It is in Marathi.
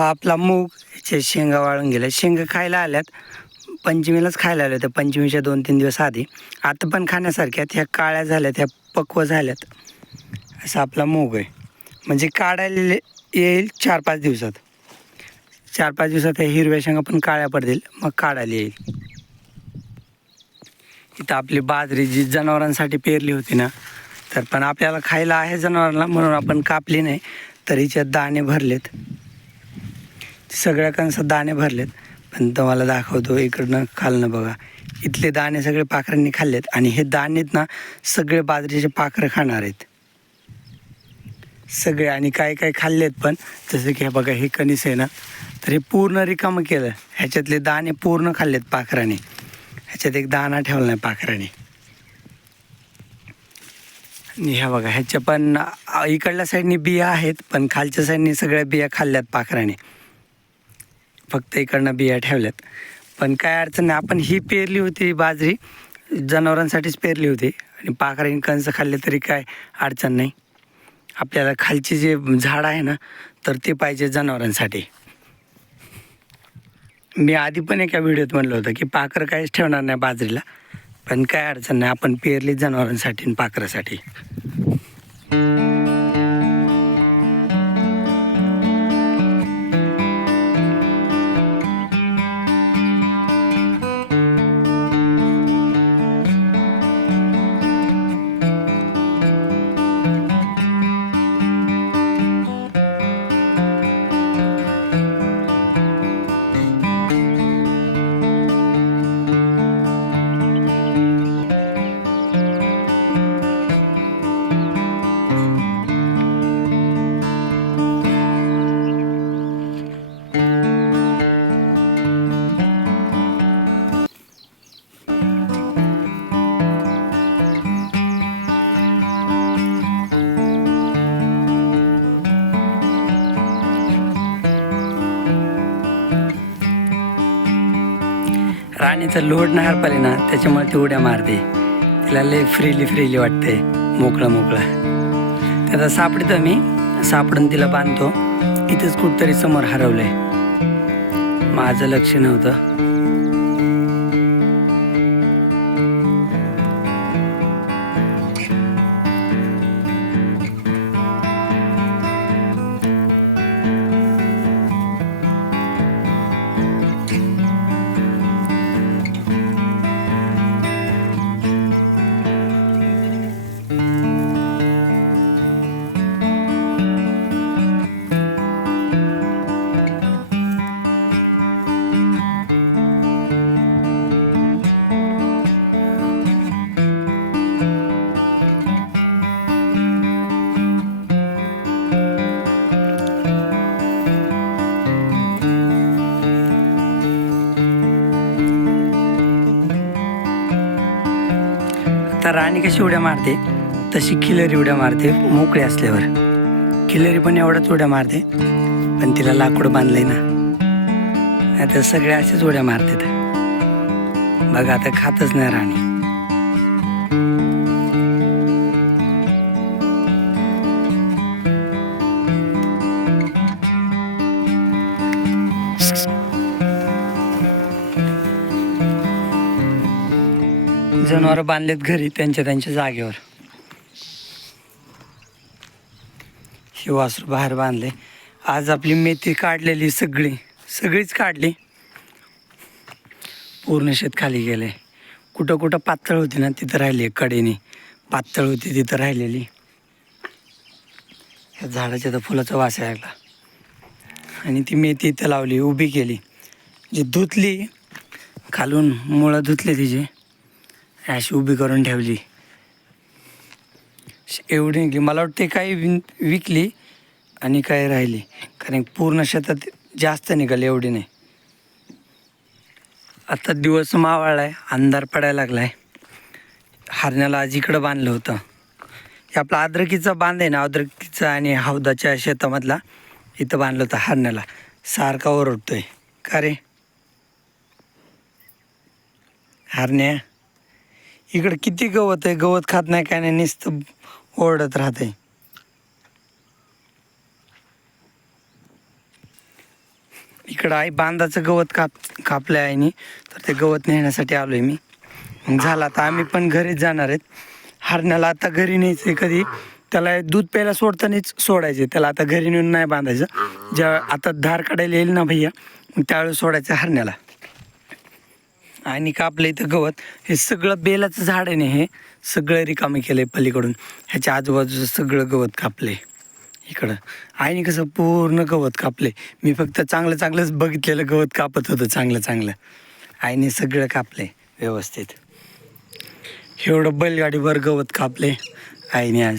हा आपला मूग याचे शेंगा वाळून गेल्या. शेंगा खायला आल्यात. पंचमीलाच खायला आल्या होते. पंचमीच्या दोन तीन दिवस आधी. आता पण खाण्यासारख्या ह्या काळ्या झाल्यात. ह्या पक्व झाल्यात. असा आपला मूग आहे. म्हणजे काढायला येईल चार पाच दिवसात. चार पाच दिवसात ह्या हिरव्या शेंगा पण काळ्या पडतील. मग काढायला येईल. इथं आपली बाजरी जी जनावरांसाठी पेरली होती ना तर पण आपल्याला खायला आहे जनावरांना म्हणून आपण कापली नाही. तर हिच्यात दाणे भरलेत. सगळ्या कणसात दाणे भरलेत. पण तुम्हाला दाखवतो इकडनं खालनं बघा. इथले दाणे सगळे पाखरांनी खाल्लेत आणि हे दाणेत ना सगळे बाजरीचे पाखरं खाणार आहेत. सगळे आणि काय काय खाल्लेत पण जसं की हे बघा हे कणीस आहे ना तर हे पूर्ण रिकामं केलं. ह्याच्यातले दाणे पूर्ण खाल्लेत पाखराने. ह्याच्यात एक दाणा ठेवला नाही पाखराने. आणि ह्या बघा ह्याच्या पण इकडल्या साईडने बिया आहेत पण खालच्या साईडने सगळ्या बिया खाल्ल्यात पाखराने. फक्त इकडनं बिया ठेवल्यात. पण काय अडचण नाही आपण ही पेरली होती बाजरी जनावरांसाठीच पेरली होती. आणि पाखराने कंस खाल्ले तरी काय अडचण नाही. आपल्याला खालचे जे झाड आहे ना तर ते पाहिजे जनावरांसाठी. मी आधी पण एका व्हिडिओत म्हणलं होतं की पाखरं काहीच ठेवणार नाही बाजरीला. पण काय अडचण नाही आपण पेरली जनावरांसाठी आणि पाखरासाठी. राणीचं लोड नाही हरपाली ना त्याच्यामुळे ती उड्या मारते. तिला लय फ्रीली फ्रीली वाटते. मोकळं मोकळं. त्याचा सापडतं मी. सापडून तिला बांधतो. इथंच कुठतरी समोर हरवलंय. माझं लक्ष नव्हतं. आता राणी कशी उड्या मारते? तशी खिलरी उड्या मारते मोकळी असल्यावर. खिलरी पण एवढ्याच उड्या मारते पण तिला लाकूड बांधलंय ना. आता सगळ्या अशाच उड्या मारतात. बघा आता खातच नाही राणी. जनावर बांधलेत घरी त्यांच्या त्यांच्या जागेवर. हे वासरू बाहेर बांधले. आज आपली मेथी काढलेली सगळी. सगळीच काढली. पूर्ण शेत खाली गेले. कुठं कुठं पातळ होती ना तिथं राहिली कडेने. पातळ होती तिथं राहिलेली. ह्या झाडाच्या तर फुलाचा वास यायला लागला. आणि ती मेथी इथं लावली उभी केली. जी धुतली खालून मुळं धुतले तिचे. अशी उभी करून ठेवली. एवढी निघली. मला वाटते काही विन- विकली आणि काही राहिली. कारण पूर्ण शेतात जास्त निघाली एवढी नाही. आता दिवस मावळला आहे अंधार पडायला लागला आहे हरण्याला आज इकडं बांधलं होतं. हे आपला अद्रकीचा बांध आहे ना अद्रकीचा आणि हौदाच्या शेतामधला इथं बांधलं होतं हरण्याला. सारखा ओरडतोय. का रे? हरण्या इकडं किती गवत आहे? गवत खात नाही काय नाही नुसतं ओरडत राहते. इकडं आई बांधाचं गवत काप कापलं आहे आईनी तर ते गवत नेण्यासाठी आलो आहे मी. मग झालं आता आम्ही पण घरीच जाणार आहेत. हरण्याला आता घरी न्यायचं आहे कधी? त्याला दूध प्यायला सोडतानाच सोडायचे त्याला आता घरी नेऊन नाही बांधायचं. ज्या आता धार काढायला येईल ना भैया त्यावेळेस सोडायचं हरण्याला. आणि कापलं इथं गवत हे सगळं बेलाचं झाड आहे ना हे सगळं रिकामे केलं आहे पलीकडून. ह्याच्या आजूबाजूचं सगळं गवत कापलं आहे इकडं. आईने कसं पूर्ण गवत कापले मी फक्त चांगलं चांगलंच बघितलेलं गवत कापत होतं चांगलं चांगलं. आईने सगळं कापले व्यवस्थित. एवढं बैलगाडीवर गवत कापले आईने आज.